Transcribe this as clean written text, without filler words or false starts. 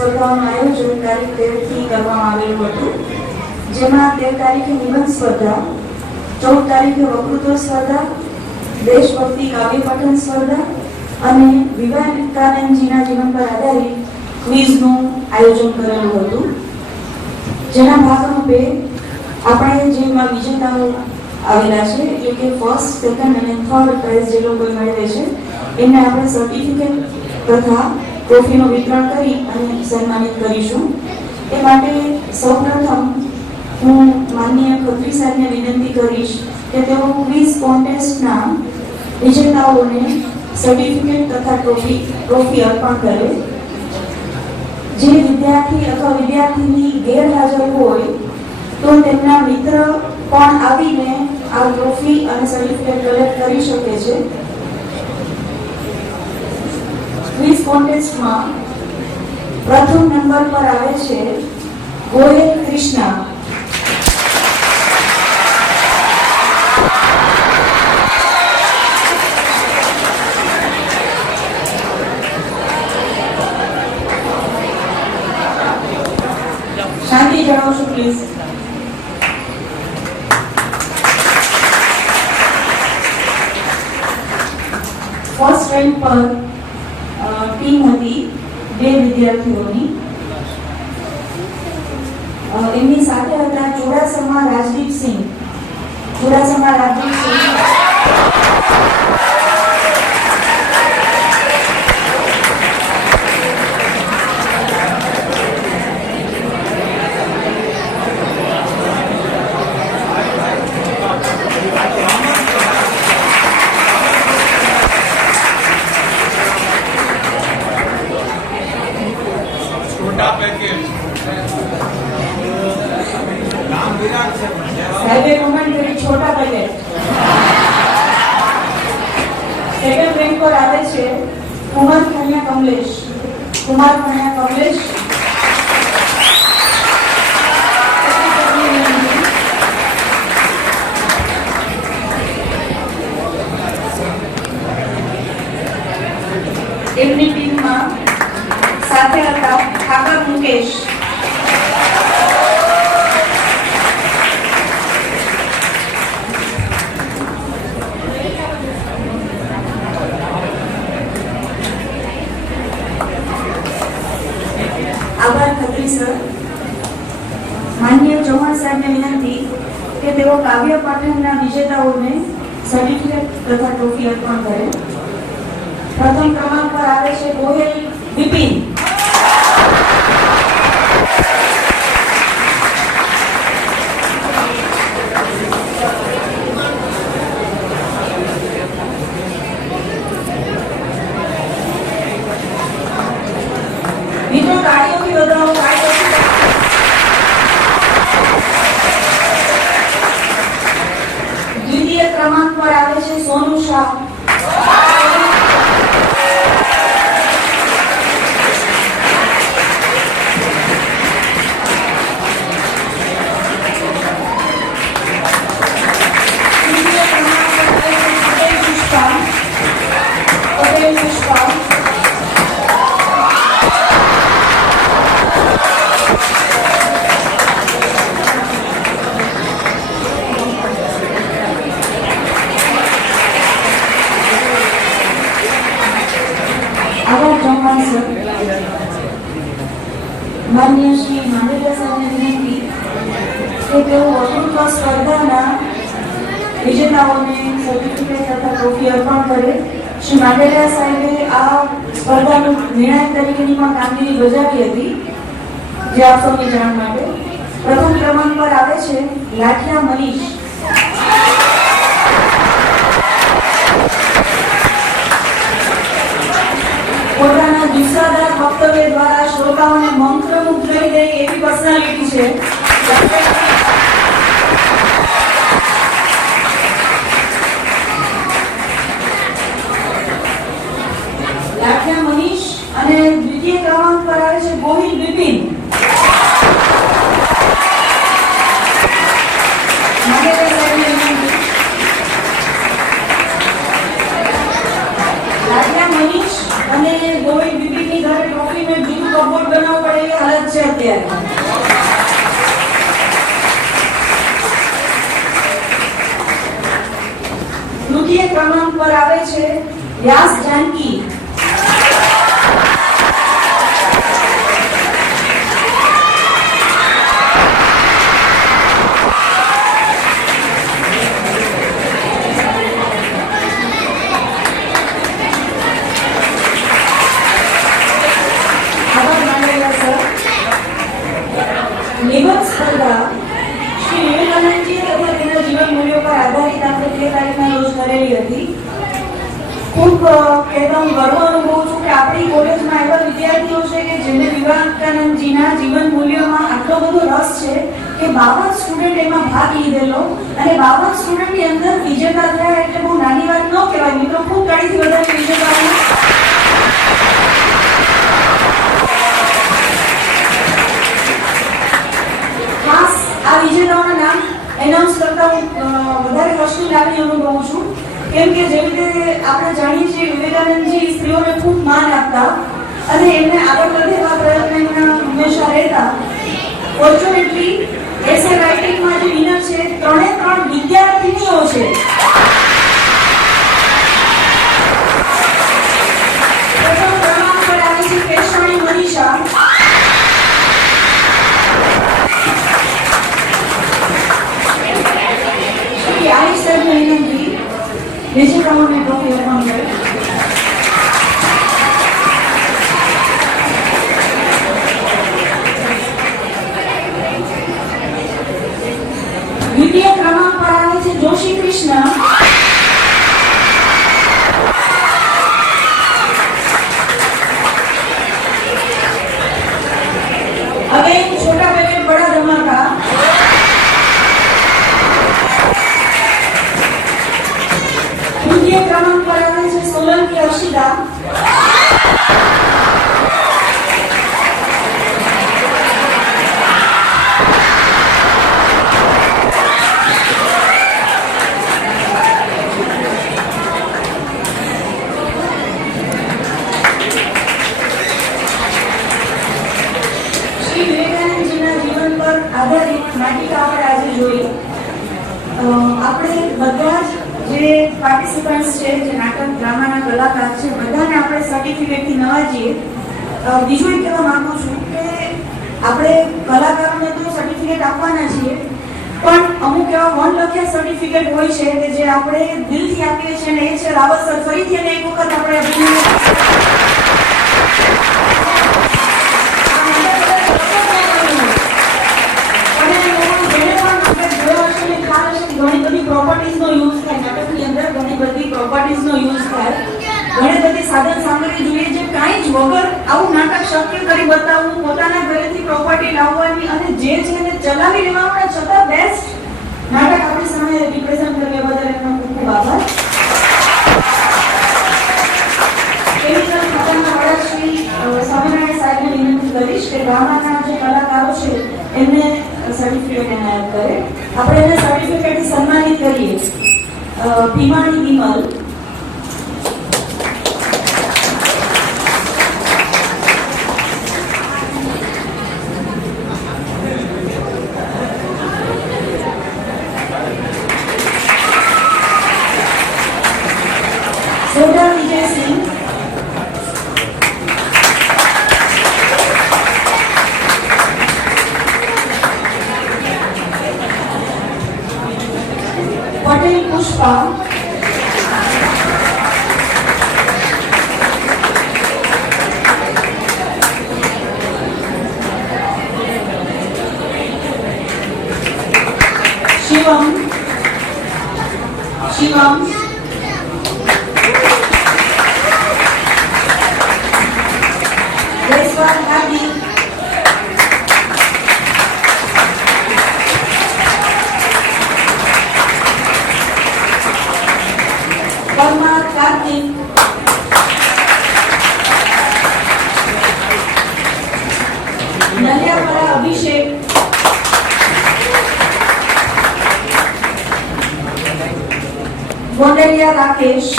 સ્પર્ધાઓનું આયોજન તારીખ 13 થી કરવામાં આવેલું હતું, જેમાં 13 તારીખે નિબંધ સ્પર્ધા, 14 તારીખે વક્તૃત્વ સ્પર્ધા, દેશભક્તિ કાવ્ય પઠન સ્પર્ધા અને વિવેકાનંદજીના જીવન પર આધારિત ક્વિઝનું આયોજન કરેલું હતું, જેના ભાગરૂપે આપણે જેમાં વિજેતાઓ આવેલા છે એટલે કે ફર્સ્ટ, સેકન્ડ અને થર્ડ પ્રાઇઝ જે લોકો મેળવે છે એમને આપણે સર્ટિફિકેટ તથા ટ્રોફીનું વિતરણ કરી અને સન્માનિત કરીશું। એ માટે સૌપ્રથમ હું માનનીય ખત્રી સાહેબને વિનંતી કરીશ કે તેઓ ક્વિઝ કોન્ટેસ્ટના વિજેતાઓને સર્ટિફિકેટ તથા ટ્રોફી અર્પણ કરે। જે વિદ્યાર્થી અથવા વિદ્યાર્થીની ગેરહાજર હોય તો તેમના મિત્ર પણ આવીને આ ટ્રોફી અને સર્ટિફિકેટ કલેક્ટ કરી શકે છે। ક્વિઝ કોન્ટેસ્ટમાં પ્રથમ નંબર પર આવે છે ગોયલ કૃષ્ણા। શાંતિ જણાવશો પ્લીઝ। ફર્સ્ટ રેન્ક પર ટીમ હતી 2 વિદ્યાર્થીઓની, એમની સાથે હતા ચોરાસમા રાજદીપસિંહ। साहिबे कमेंट करी छोटा पैकेट। सेकंड रैंक पर आवे छे कुमार कन्या कमलेश। એમની ટીમમાં સાથે હતા ઠાકર મુકેશ। આભાર ખત્રી સર। માનનીય ચૌહાણ સાહેબને વિનંતી કે તેઓ કાવ્ય પાઠનના વિજેતાઓને સર્ટિફિકેટ તથા ટ્રોફી અર્પણ કરે। પ્રથમ ક્રમાંક પર આવે છે ગોહિલ વિપિન। મિત્રો તાળીઓથી વધાવો। દ્વિતીય ક્રમાંક પર આવે છે સોનુ શાહ। તૃતીય ક્રમાંક પર આવે છે પટેલ પુષ્પા। માનનીય શ્રી માંડલિયા સાહેબને વિનંતી કે તેઓ વક્તૃત્વ સ્પર્ધાના વિજેતાઓને સર્ટિફિકેટ તથા ટ્રોફી અર્પણ કરે। શ્રી માંડલિયા સાહેબે આ સ્પર્ધાનું નિર્ણાયક તરીકેની પણ કામગીરી બજાવી હતી, જે આપ સૌની જાણ માટે। પ્રથમ ક્રમાંક પર આવે છે લાઠિયા મનીષ। પોતાના જુસ્સાદાર વક્તવ્ય દ્વારા શ્રોતાઓને મંત્રમુગ્ધ કરી દે એવી પર્સનાલિટી છે। લાઠિયા મનીષ અને દ્વિતીય ક્રમાંક પર આવે છે ગોહિલ વિપિન। લાઠિયા મનીષ અને ગોહિલ વિપિનની ઘરે ટ્રોફી મેં જીત કપબોર્ડ બનાવવું પડે એવી હાલત છે અત્યારે. તૃતીય ક્રમાંક પર આવે છે વ્યાસ જાનકી. નિબંધ સ્પર્ધા શ્રી વિવેકાનંદજી તથા તેના જીવન મૂલ્યો પર આધારિત આપણે 13 તારીખના રોજ કરેલી હતી. ખૂબ એકદમ ગર્વ અનુભવું છું કે આપણી કોલેજમાં એવા વિદ્યાર્થીઓ છે કે જેને વિવેકાનંદજીના જીવન મૂલ્યોમાં આટલો બધો રસ છે કે 52 સ્ટુડન્ટ એમાં ભાગ લીધેલો અને 52 સ્ટુડન્ટની અંદર વિજેતા થયા એટલે બહુ નાની વાત ન કહેવાય મિત્રો. ખૂબ તાળીથી બધાને વિજેતાઓને ખાસ આ વિજેતાઓના નામ એનાઉન્સ કરતા હું વધારે કષ્ટની લાગણી અનુભવું છું. કેમ કે જેવી રીતે આપણે જાણીએ છીએ વિવેકાનંદજી સ્ત્રીઓને ખૂબ માન આપતા અને એમને આગળ વધે એવા પ્રયત્ન હંમેશા રહેતા. ફોર્ચ્યુનેટલી એસે રાઇટિંગમાં જે વિનર છે 3 વિદ્યાર્થીનીઓ છે. પ્રથમ ક્રમાંક પર આવી છે કેશવાણી મનીષા. આઈસ વિનંતી વિજેતાઓને ટ્રોફી અર્પણ કરે. દ્વિતીય ક્રમાંક પર આવે છે જોશી કૃષ્ણ. અગેન છોટા પેકેટ બડા ધમાકા. તૃતીય ક્રમાંક પર આવે છે સોલંકી અર્શિતા. શ્રી વિવેકાનંદજીના જીવન પર આધારિત નાટિકા આપણે આજે જોઈ. આપણે બધા જ જે પાર્ટિસિપન્ટ્સ છે, જે નાટક ડ્રામાના કલાકાર છે, બધાને આપણે સર્ટિફિકેટથી નવાજીએ. બીજું એક કહેવા માંગુ છું કે આપણે કલાકારોને તો સર્ટિફિકેટ આપવાના છીએ, પણ અમુક એવા મનલખ્યા સર્ટિફિકેટ હોય છે કે જે આપણે દિલથી આપીએ છીએ અને એ છે રાવત સર. ફરીથી અને એક વખત આપણે ઘણી બધી પ્રોપર્ટીઝનો યુઝ થાય નાટકની અંદર. ઘણી બધી પ્રોપર્ટીઝનો યુઝ થાય, ઘણી બધી સાધન સામગ્રી જોઈએ જે કાંઈ જ વગર આવું નાટક શક્ય કરી બતાવવું, પોતાના ઘરેથી પ્રોપર્ટી લાવવાની અને જે છે એને ચલાવી લેવાના છતાં બેસ્ટ નાટક આપણી સામે રિપ્રેઝન્ટ કરવા બદલ એમનો ખૂબ ખૂબ આભાર. કેમિકલ ખાતાના વડા શ્રી સ્વામિનારાયણ સાહેબને વિનંતી કરીશ કે ડ્રામાના જે કલાકારો છે એમને સર્ટિફિકેટ એનાયત કરે. આપણે એને સર્ટિફિકેટથી સન્માનિત કરીએ. ભીમાણી વિમલ, સોડા વિજયસિંહ, પટેલ પુષ્પા, શિવમ જયસ્વાલ હાર્દિક, પરમાર કાર્તિક, નલિયાપરા અભિષેક, ગોંડલિયા રાકેશ,